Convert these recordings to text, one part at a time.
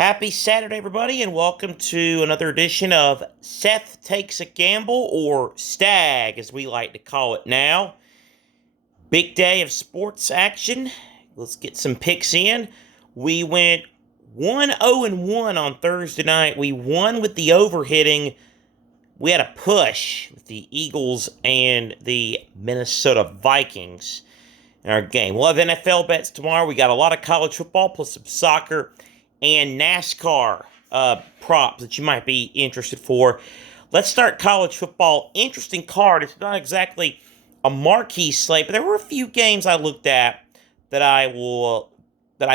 Happy Saturday, everybody, and welcome to another edition of Seth Takes a Gamble, or STAG, as we like to call it now. Big day of sports action. Let's get some picks in. We went 1-0-1 on Thursday night. We won with the overhitting. We had a push with the Eagles and the Minnesota Vikings in our game. We'll have NFL bets tomorrow. We got a lot of college football plus some soccer and NASCAR props that you might be interested for. Let's start college football. Interesting card. It's not exactly a marquee slate, but there were a few games I looked at that I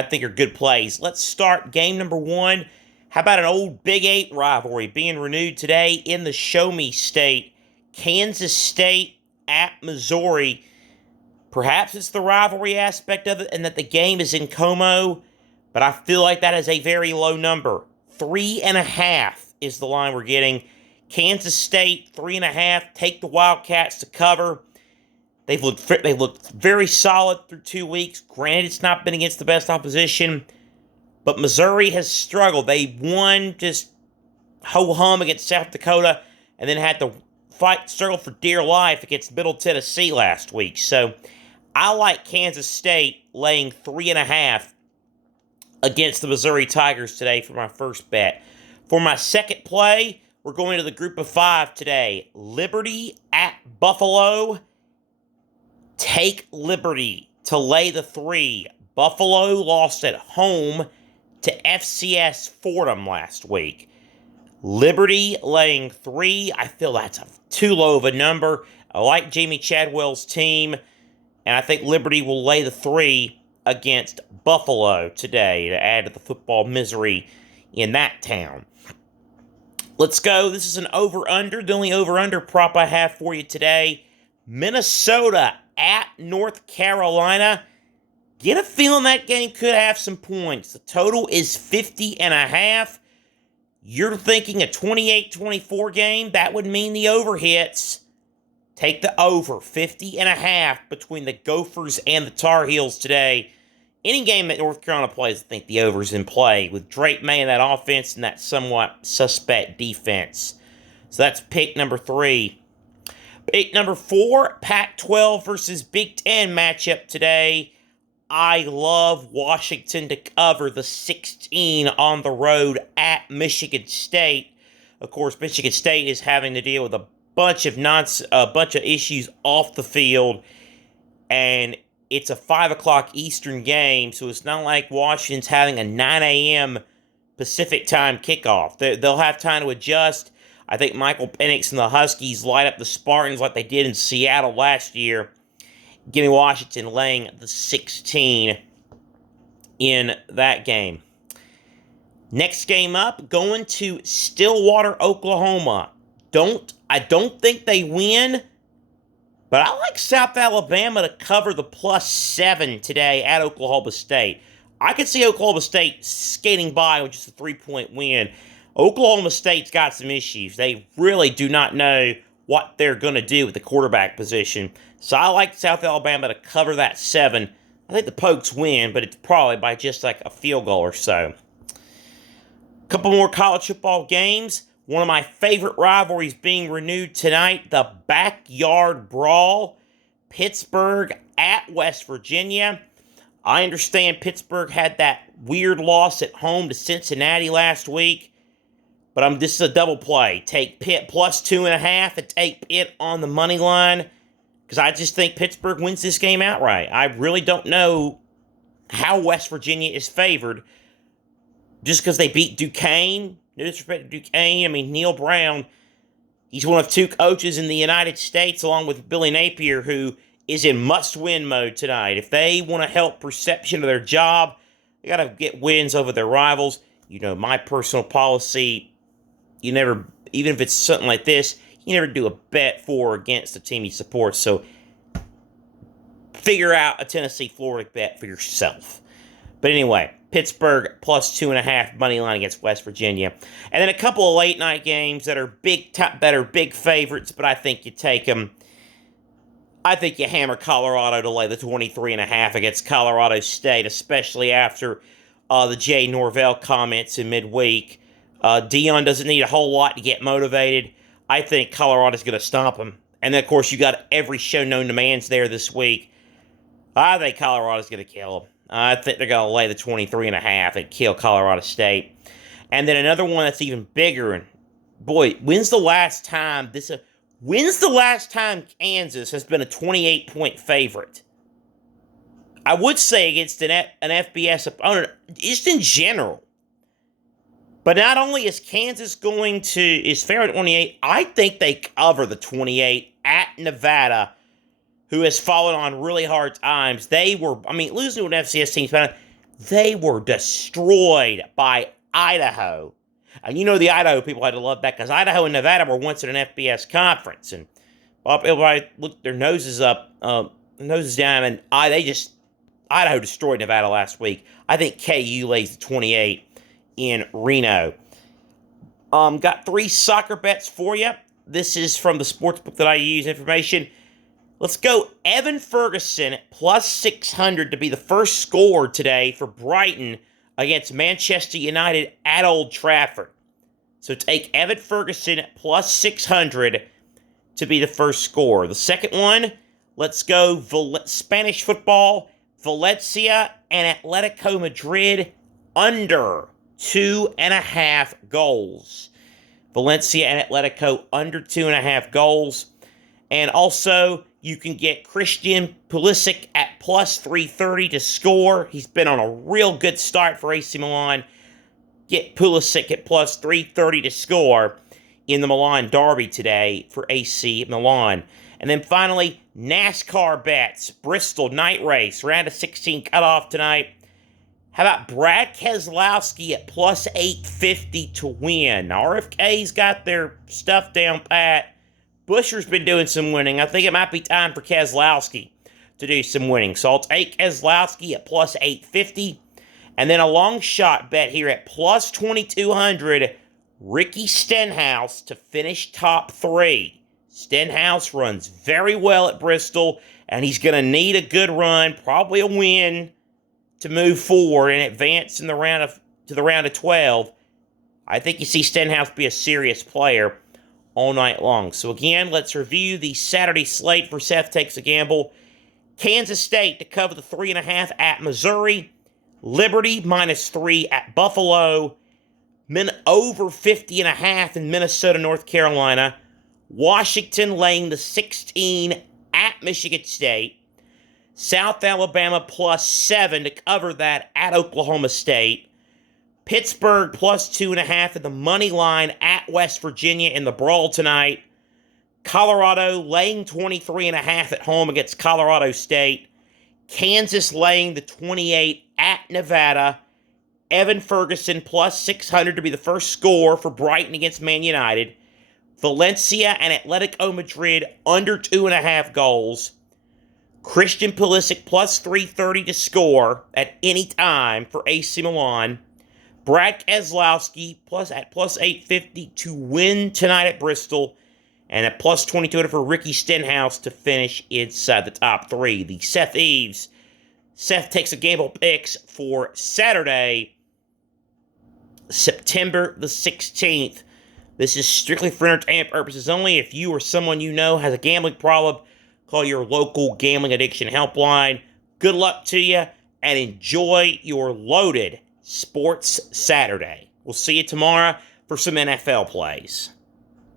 think are good plays. Let's start game number one. How about an old Big 8 rivalry being renewed today in the Show Me State? Kansas State at Missouri. Perhaps it's the rivalry aspect of it and that the game is in Como, but I feel like that is a very low number. 3.5 is the line we're getting. Kansas State, 3.5. Take the Wildcats to cover. They've looked very solid through 2 weeks. Granted, it's not been against the best opposition, but Missouri has struggled. They won just ho-hum against South Dakota and then had to struggle for dear life against Middle Tennessee last week. So I like Kansas State laying 3.5 against the Missouri Tigers today for my first bet. For my second play, we're going to the group of 5 today. Liberty at Buffalo. Take Liberty to lay the 3. Buffalo lost at home to FCS Fordham last week. Liberty laying 3. I feel that's too low of a number. I like Jamie Chadwell's team, and I think Liberty will lay the 3 against Buffalo today to add to the football misery in that town. Let's go. This is an over-under. The only over-under prop I have for you today. Minnesota at North Carolina. Get a feeling that game could have some points. The total is 50.5. You're thinking a 28-24 game. That would mean the over hits. Take the over, 50.5 between the Gophers and the Tar Heels today. Any game that North Carolina plays, I think the over's in play, with Drake May in that offense and that somewhat suspect defense. So that's pick number 3. Pick number 4, Pac-12 versus Big Ten matchup today. I love Washington to cover the 16 on the road at Michigan State. Of course, Michigan State is having to deal with a bunch of issues off the field, and it's a 5 o'clock Eastern game, so it's not like Washington's having a 9 a.m. Pacific time kickoff. They'll have time to adjust. I think Michael Penix and the Huskies light up the Spartans like they did in Seattle last year. Give me Washington laying the 16 in that game. Next game up, going to Stillwater, Oklahoma. I don't think they win, but I like South Alabama to cover the +7 today at Oklahoma State. I could see Oklahoma State skating by with just a 3-point win. Oklahoma State's got some issues. They really do not know what they're going to do with the quarterback position. So I like South Alabama to cover that 7. I think the Pokes win, but it's probably by just like a field goal or so. A couple more college football games. One of my favorite rivalries being renewed tonight, the Backyard Brawl. Pittsburgh at West Virginia. I understand Pittsburgh had that weird loss at home to Cincinnati last week, but this is a double play. Take Pitt +2.5 and take Pitt on the money line, because I just think Pittsburgh wins this game outright. I really don't know how West Virginia is favored just because they beat Duquesne. No disrespect to Duquesne. I mean, Neil Brown, he's one of 2 coaches in the United States, along with Billy Napier, who is in must-win mode tonight. If they want to help perception of their job, they got to get wins over their rivals. You know, my personal policy, you never, even if it's something like this, you never do a bet for or against the team you support. So figure out a Tennessee-Florida bet for yourself. But anyway, Pittsburgh +2.5 money line against West Virginia. And then a couple of late night games that are big favorites, but I think you take them. I think you hammer Colorado to lay the 23.5 against Colorado State, especially after the Jay Norvell comments in midweek. Dion doesn't need a whole lot to get motivated. I think Colorado's going to stomp him. And then, of course, you got every show known to man's there this week. I think Colorado's going to kill them. I think they're going to lay the 23.5 and kill Colorado State. And then another one that's even bigger. And boy, when's the last time Kansas has been a 28-point favorite? I would say against an FBS opponent, just in general. But not only is Kansas is fair at 28, I think they cover the 28 at Nevada, who has fallen on really hard times. Losing to an FCS team, they were destroyed by Idaho. And the Idaho people had to love that because Idaho and Nevada were once in an FBS conference. And everybody looked their noses down, and Idaho destroyed Nevada last week. I think KU lays the 28 in Reno. Got 3 soccer bets for you. This is from the sportsbook that I use information. Let's go Evan Ferguson plus 600 to be the first scorer today for Brighton against Manchester United at Old Trafford. So take Evan Ferguson plus 600 to be the first scorer. The second one, let's go Spanish football, Valencia and Atletico Madrid under 2.5 goals. Valencia and Atletico under 2.5 goals. And also, you can get Christian Pulisic at plus 330 to score. He's been on a real good start for AC Milan. Get Pulisic at plus 330 to score in the Milan derby today for AC Milan. And then finally, NASCAR bets. Bristol night race, round of 16 cutoff tonight. How about Brad Keselowski at plus 850 to win? RFK's got their stuff down pat. Buscher's been doing some winning. I think it might be time for Keselowski to do some winning. So I'll take Keselowski at plus 850. And then a long shot bet here at plus 2,200. Ricky Stenhouse to finish top 3. Stenhouse runs very well at Bristol, and he's going to need a good run, probably a win, to move forward and advance in the round of 12. I think you see Stenhouse be a serious player all night long. So again, let's review the Saturday slate for Seth Takes a Gamble. Kansas State to cover the 3.5 at Missouri. Liberty -3 at Buffalo. Over 50.5 in Minnesota, North Carolina. Washington laying the 16 at Michigan State. South Alabama +7 to cover that at Oklahoma State. Pittsburgh +2.5 in the money line at West Virginia in the brawl tonight. Colorado laying 23.5 at home against Colorado State. Kansas laying the 28 at Nevada. Evan Ferguson plus 600 to be the first score for Brighton against Man United. Valencia and Atletico Madrid under 2.5 goals. Christian Pulisic plus 330 to score at any time for AC Milan. Brad Keselowski at plus 850 to win tonight at Bristol. And at plus 2,200 for Ricky Stenhouse to finish inside the top 3. The Seth Takes a Gamble picks for Saturday, September the 16th. This is strictly for entertainment purposes only. If you or someone you know has a gambling problem, call your local gambling addiction helpline. Good luck to you, and enjoy your loaded Sports Saturday. We'll see you tomorrow for some NFL plays.